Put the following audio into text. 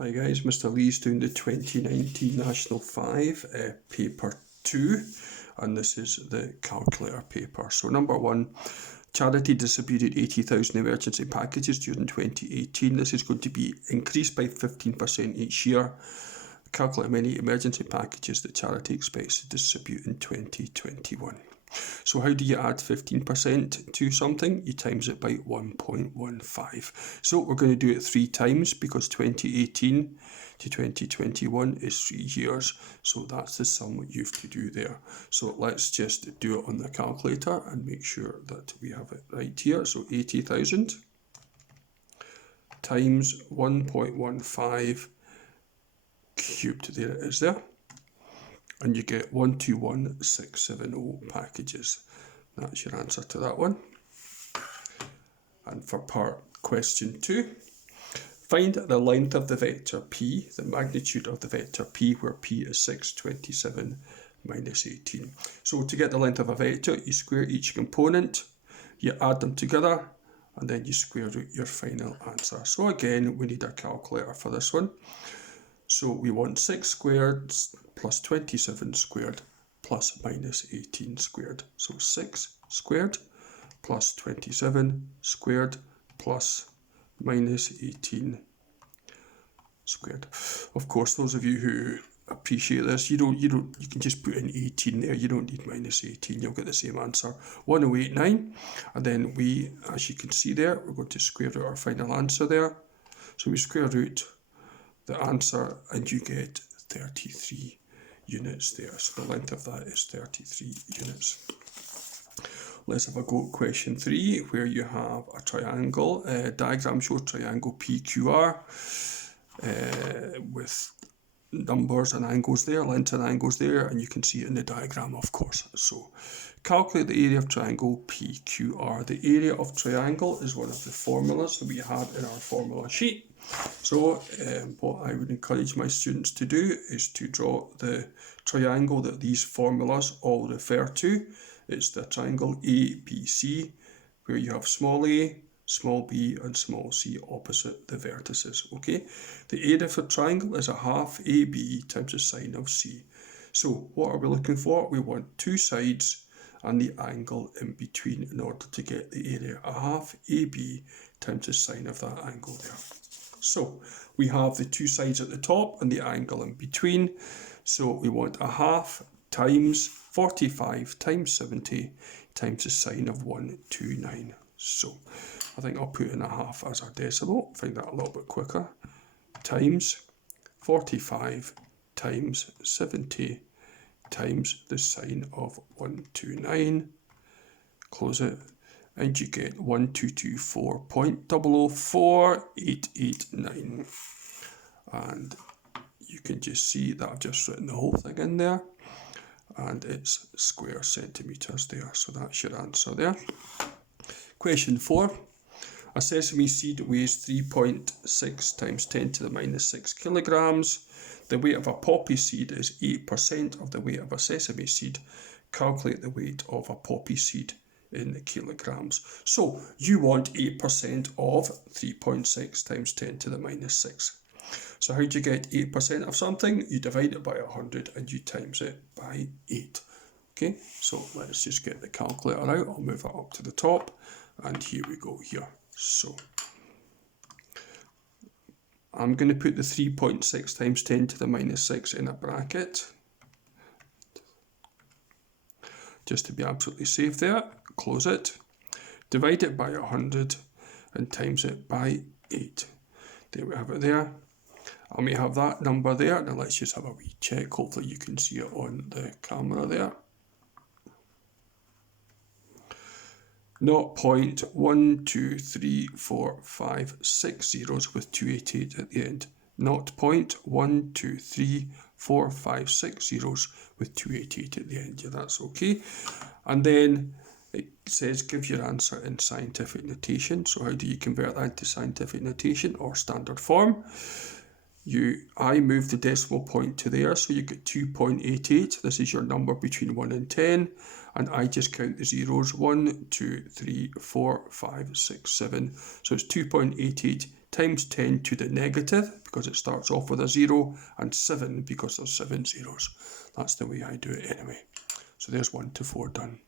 Hi guys, Mr. Lee's doing the 2019 National 5 paper 2, and this is the calculator paper. So number 1, charity distributed 80,000 emergency packages during 2018. This is going to be increased by 15% each year. Calculate how many emergency packages the charity expects to distribute in 2021. So how do you add 15% to something? You times it by 1.15. So we're going to do it 3 times because 2018 to 2021 is 3 years. So that's the sum you have to do there. So let's just do it on the calculator and make sure that we have it right here. So 80,000 times 1.15 cubed. There it is there. And you get 121,670 packages. That's your answer to that one. And for part question 2, find the length of the vector p, the magnitude of the vector p, where p is 6, 27 minus 18. So to get the length of a vector, you square each component, you add them together, and then you square root your final answer. So again, we need a calculator for this one. So we want 6 squared plus 27 squared plus minus 18 squared. So 6 squared plus 27 squared plus minus 18 squared. Of course, those of you who appreciate this, you can just put in 18 there. You don't need minus 18. You'll get the same answer, 1089. And then we, as you can see there, we're going to square root our final answer there. So we square root the answer and you get 33 units there. So the length of that is 33 units. Let's have a go at question 3, where you have a triangle. Diagram shows triangle PQR with numbers and angles there, lengths and angles there, and you can see it in the diagram, of course. So calculate the area of triangle PQR. The area of triangle is one of the formulas that we had in our formula sheet. So what I would encourage my students to do is to draw the triangle that these formulas all refer to. It's the triangle ABC, where you have small a, small b and small c opposite the vertices. Okay, the area for triangle is a half AB times the sine of c. So what are we looking for? We want 2 sides and the angle in between in order to get the area. A half AB times the sine of that angle there. So we have the 2 sides at the top and the angle in between. So we want a half times 45 times 70 times the sine of 129. So I think I'll put in a half as our decimal, find that a little bit quicker, times 45 times 70 times the sine of 129, close it, and you get 1224.004889. And you can just see that I've just written the whole thing in there, and it's square centimetres there. So that's your answer there. Question 4. A sesame seed weighs 3.6 times 10 to the minus 6 kilograms. The weight of a poppy seed is 8% of the weight of a sesame seed. Calculate the weight of a poppy seed in kilograms. So you want 8% of 3.6 times 10 to the minus 6. So how do you get 8% of something? You divide it by 100 and you times it by 8. Okay, so let's just get the calculator out. I'll move it up to the top, and here we go here. So I'm going to put the 3.6 times 10 to the minus 6 in a bracket, just to be absolutely safe there. Close it, divide it by 100 and times it by 8. There we have it there. And we have that number there. Now let's just have a wee check. Hopefully you can see it on the camera there. 0.123456 zeros with 288 at the end. 0.123456 zeros with 288 at the end. Yeah, that's okay. And then it says give your answer in scientific notation. So how do you convert that to scientific notation or standard form? I move the decimal point to there, so you get 2.88. This is your number between 1 and 10, and I just count the zeros 1, 2, 3, 4, 5, 6, 7. So it's 2.88 times 10 to the negative, because it starts off with a 0, and 7 because there's 7 zeros. That's the way I do it anyway. So there's 1 to 4 done.